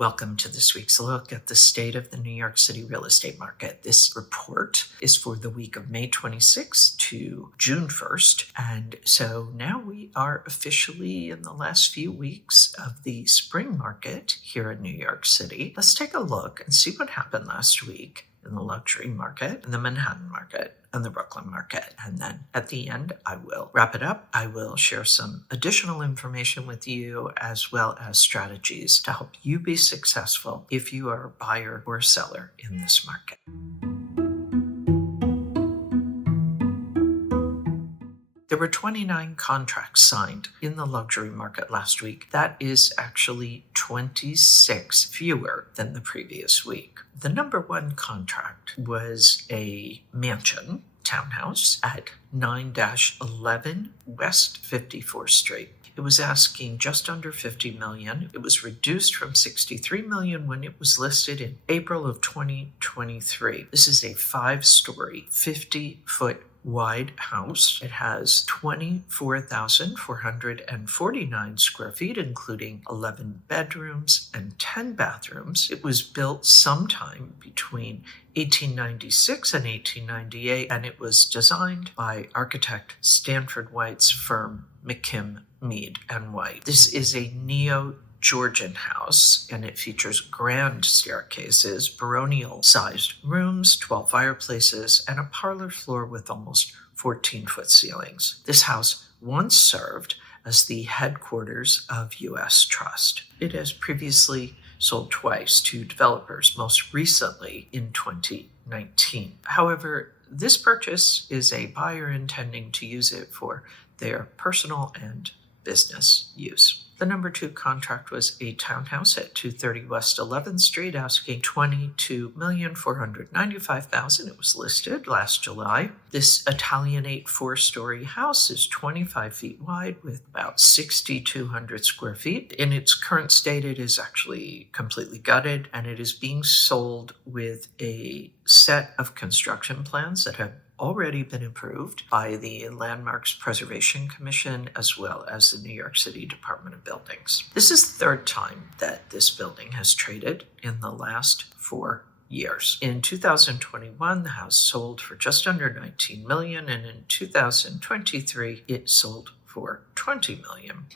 Welcome to this week's look at the state of the New York City real estate market. This report is for the week of May 26th to June 1st. And so now we are officially in the last few weeks of the spring market here in New York City. Let's take a look and see what happened last week in the luxury market, in the Manhattan market, and the Brooklyn market. And then at the end, I will wrap it up. I will share some additional information with you as well as strategies to help you be successful if you are a buyer or a seller in this market. There were 29 contracts signed in the luxury market last week. That is actually 26 fewer than the previous week. The number one contract was a mansion townhouse at 9-11 West 54th Street. It was asking just under $50 million. It was reduced from $63 million when it was listed in April of 2023. This is a 5-story, 50-foot wide house. It has 24,449 square feet, including 11 bedrooms and 10 bathrooms. It was built sometime between 1896 and 1898, and it was designed by architect Stanford White's firm McKim, Mead & White. This is a neo-Georgian house, and it features grand staircases, baronial-sized rooms, 12 fireplaces, and a parlor floor with almost 14-foot ceilings. This house once served as the headquarters of U.S. Trust. It has previously sold twice to developers, most recently in 2019. However, this purchase is a buyer intending to use it for their personal and business use. The number two contract was a townhouse at 230 West 11th Street, asking $22,495,000. It was listed last July. This Italianate 4-story house is 25 feet wide with about 6,200 square feet. In its current state, it is actually completely gutted, and it is being sold with a set of construction plans that have already been approved by the Landmarks Preservation Commission as well as the New York City Department of Buildings. This is the third time that this building has traded in the last 4 years. In 2021, the house sold for just under $19 million, and in 2023, it sold for $20 million.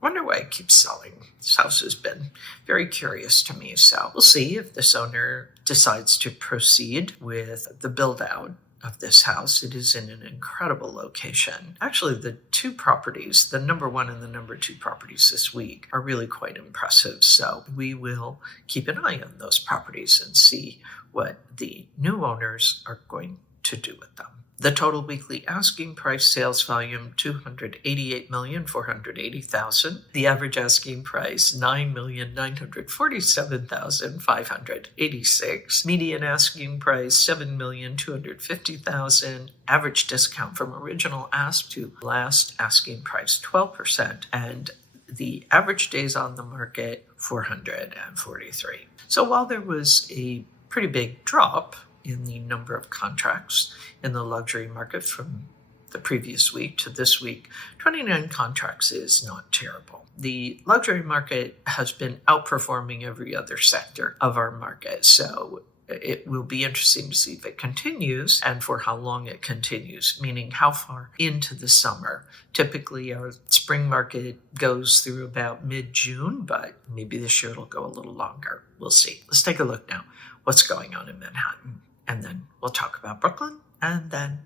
Wonder why it keeps selling. This house has been very curious to me, so we'll see if this owner decides to proceed with the build-out of this house. It is in an incredible location. Actually, the two properties, the number one and the number two properties this week, are really quite impressive. So we will keep an eye on those properties and see what the new owners are going to do with them. The total weekly asking price sales volume, $288,480,000. The average asking price, $9,947,586. Median asking price, $7,250,000. Average discount from original ask to last asking price, 12%. And the average days on the market, 443. So while there was a pretty big drop in the number of contracts in the luxury market from the previous week to this week, 29 contracts is not terrible. The luxury market has been outperforming every other sector of our market, so it will be interesting to see if it continues and for how long it continues, meaning how far into the summer. Typically, our spring market goes through about mid-June, but maybe this year it'll go a little longer. We'll see. Let's take a look now. What's going on in Manhattan? And then we'll talk about Brooklyn, and then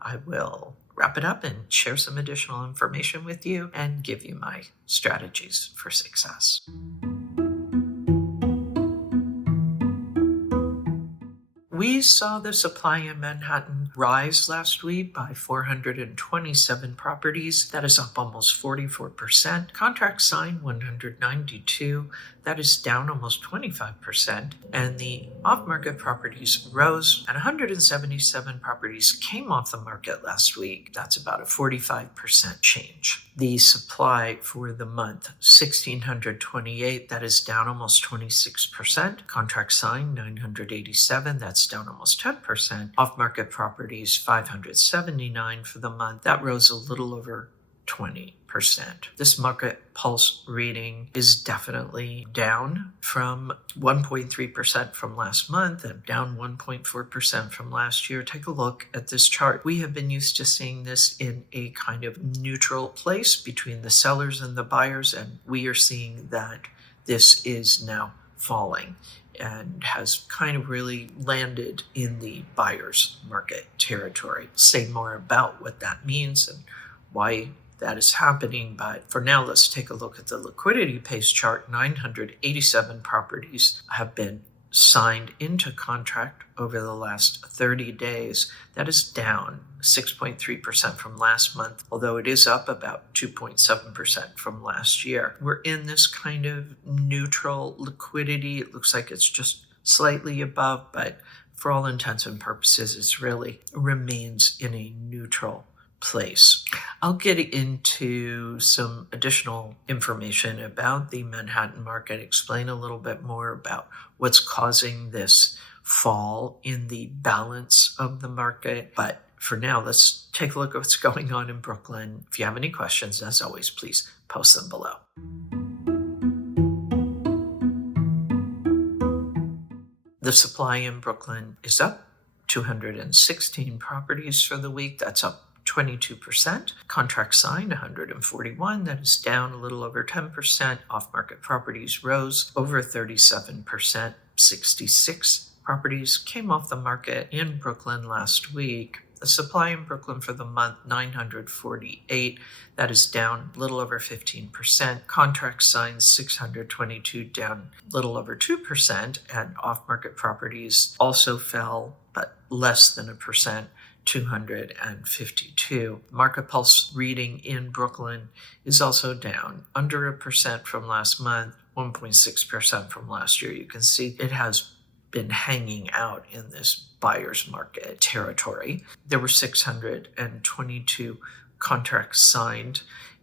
I will wrap it up and share some additional information with you and give you my strategies for success. We saw the supply in Manhattan rise last week by 427 properties. That is up almost 44%. Contracts signed 192. That is down almost 25%. And the off-market properties rose, and 177 properties came off the market last week. That's about a 45% change. The supply for the month, 1,628. That is down almost 26%. Contracts signed 987. That's down almost 10%. Off-market properties, 579 for the month. That rose a little over 20%. This market pulse reading is definitely down from 1.3% from last month and down 1.4% from last year. Take a look at this chart. We have been used to seeing this in a kind of neutral place between the sellers and the buyers, and we are seeing that this is now falling and has kind of really landed in the buyer's market territory. Say more about what that means and why that is happening, but for now, let's take a look at the liquidity pace chart. 987 properties have been signed into contract over the last 30 days. That is down 6.3% from last month, although it is up about 2.7% from last year. We're in this kind of neutral liquidity. It looks like it's just slightly above, but for all intents and purposes, it really remains in a neutral place. I'll get into some additional information about the Manhattan market, explain a little bit more about what's causing this fall in the balance of the market. But for now, let's take a look at what's going on in Brooklyn. If you have any questions, as always, please post them below. The supply in Brooklyn is up 216 properties for the week. That's up 22%. Contract signed 141. That is down a little over 10%. Off-market properties rose over 37%. 66 properties came off the market in Brooklyn last week. The supply in Brooklyn for the month, 948. That is down a little over 15%. Contract signed 622, down a little over 2%. And off-market properties also fell, but less than 1%. 252. Market pulse reading in Brooklyn is also down under 1% from last month, 1.6% from last year. You can see it has been hanging out in this buyer's market territory. There were 622 contracts signed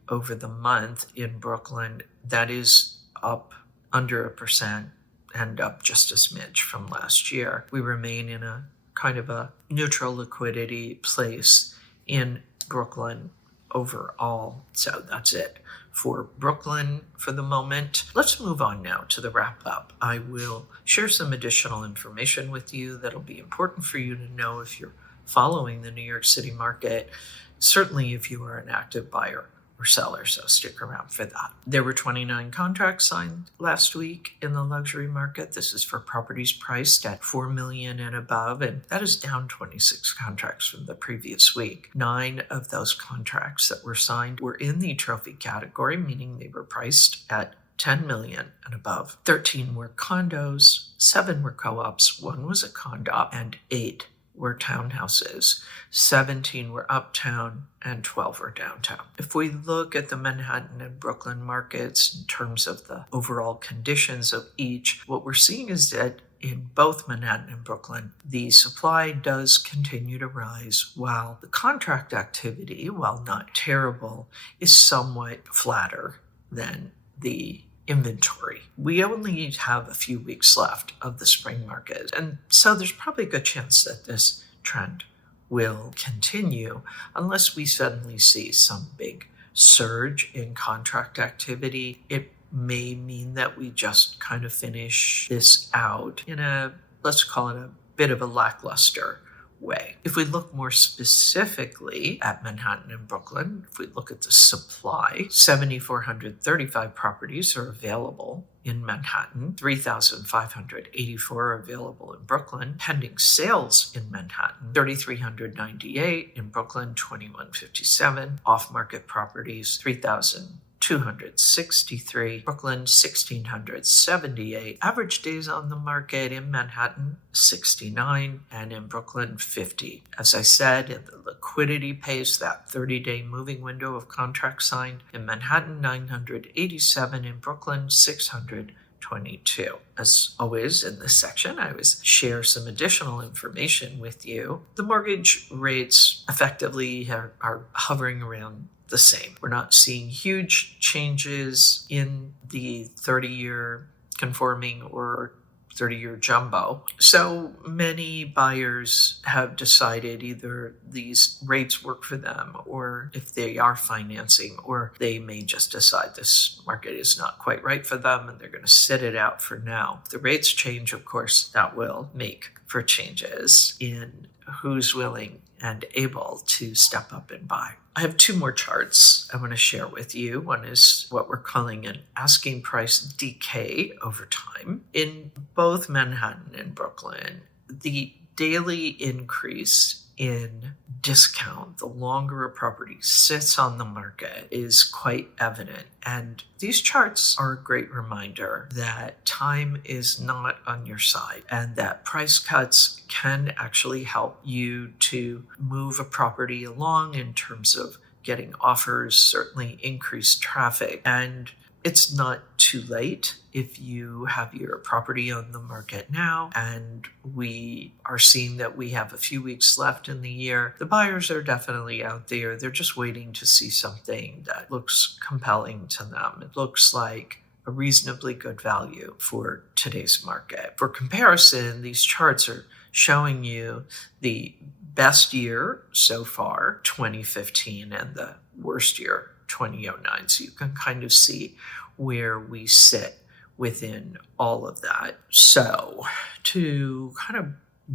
over the month in Brooklyn. That is up under 1% and up just a smidge from last year. We remain in a kind of a neutral liquidity place in Brooklyn overall. So that's it for Brooklyn for the moment. Let's move on now to the wrap up. I will share some additional information with you that'll be important for you to know if you're following the New York City market, certainly if you are an active buyer or seller, so stick around for that. There were 29 contracts signed last week in the luxury market. This is for properties priced at $4 million and above, and that is down 26 contracts from the previous week. 9 of those contracts that were signed were in the trophy category, meaning they were priced at $10 million and above. 13 were condos, 7 were co-ops, 1 was a condo, and 8 were townhouses, 17 were uptown, and 12 were downtown. If we look at the Manhattan and Brooklyn markets in terms of the overall conditions of each, what we're seeing is that in both Manhattan and Brooklyn, the supply does continue to rise while the contract activity, while not terrible, is somewhat flatter than the inventory. We only have a few weeks left of the spring market, and so there's probably a good chance that this trend will continue unless we suddenly see some big surge in contract activity. It may mean that we just kind of finish this out in a, let's call it a bit of a lackluster way. If we look more specifically at Manhattan and Brooklyn, if we look at the supply, 7,435 properties are available in Manhattan, 3,584 are available in Brooklyn. Pending sales in Manhattan, 3,398, in Brooklyn, 2,157. Off-market properties, 3,263, Brooklyn 1,678. Average days on the market in Manhattan 69, and in Brooklyn 50. As I said, in the liquidity pace, that 30-day moving window of contracts signed in Manhattan 987, in Brooklyn 622. As always in this section, I always share some additional information with you. The mortgage rates effectively are hovering around the same. We're not seeing huge changes in the 30-year conforming or 30-year jumbo. So many buyers have decided either these rates work for them, or if they are financing, or they may just decide this market is not quite right for them and they're going to sit it out for now. If the rates change, of course, that will make for changes in who's willing and able to step up and buy. I have two more charts I want to share with you. One is what we're calling an asking price decay over time. In both Manhattan and Brooklyn, the daily increase in discount, the longer a property sits on the market, is quite evident. And these charts are a great reminder that time is not on your side and that price cuts can actually help you to move a property along in terms of getting offers, certainly increase traffic. And it's not too late if you have your property on the market now and we are seeing that we have a few weeks left in the year. The buyers are definitely out there. They're just waiting to see something that looks compelling to them. It looks like a reasonably good value for today's market. For comparison, these charts are showing you the best year so far, 2015, and the worst year, 2009. So you can kind of see where we sit within all of that. So to kind of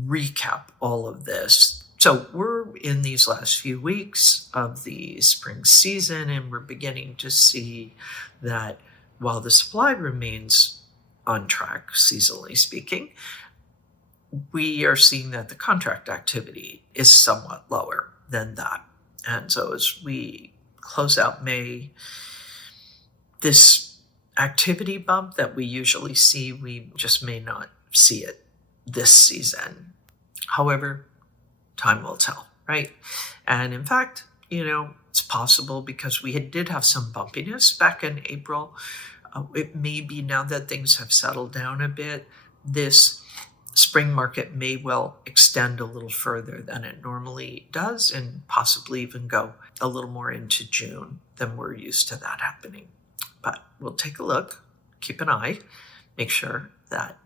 recap all of this, so we're in these last few weeks of the spring season, and we're beginning to see that while the supply remains on track, seasonally speaking, we are seeing that the contract activity is somewhat lower than that. And so as we close out May, this activity bump that we usually see, we just may not see it this season. However, time will tell, right? And in fact, it's possible because we did have some bumpiness back in April. It may be now that things have settled down a bit, this spring market may well extend a little further than it normally does and possibly even go a little more into June than we're used to that happening. But we'll take a look, keep an eye, make sure that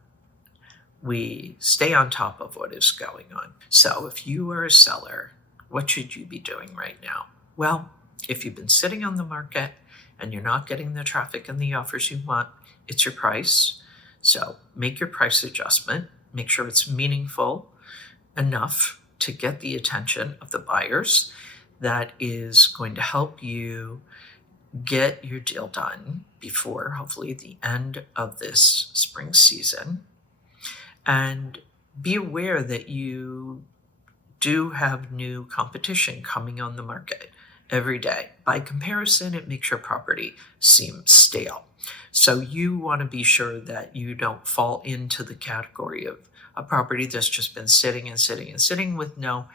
we stay on top of what is going on. So if you are a seller, what should you be doing right now? Well, if you've been sitting on the market and you're not getting the traffic and the offers you want, it's your price. So make your price adjustment. Make sure it's meaningful enough to get the attention of the buyers. That is going to help you get your deal done before, hopefully, the end of this spring season. And be aware that you do have new competition coming on the market every day. By comparison, it makes your property seem stale. So you want to be sure that you don't fall into the category of a property that's just been sitting and sitting and sitting with no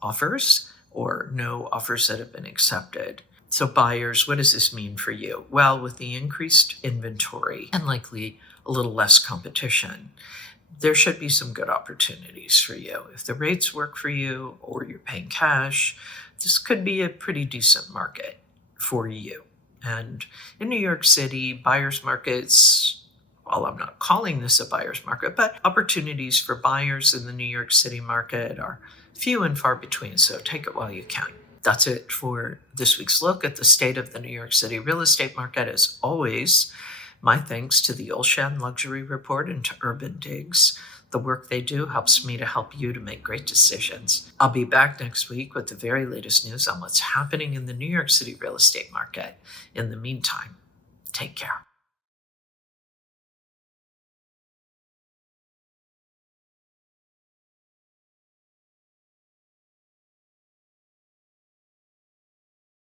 offers or no offers that have been accepted. So buyers, what does this mean for you? Well, with the increased inventory and likely a little less competition, there should be some good opportunities for you. If the rates work for you or you're paying cash, this could be a pretty decent market for you. And in New York City, buyers markets, well, I'm not calling this a buyer's market, but opportunities for buyers in the New York City market are few and far between, so take it while you can. That's it for this week's look at the state of the New York City real estate market. As always, my thanks to the Olshan Luxury Report and to Urban Digs. The work they do helps me to help you to make great decisions. I'll be back next week with the very latest news on what's happening in the New York City real estate market. In the meantime, take care.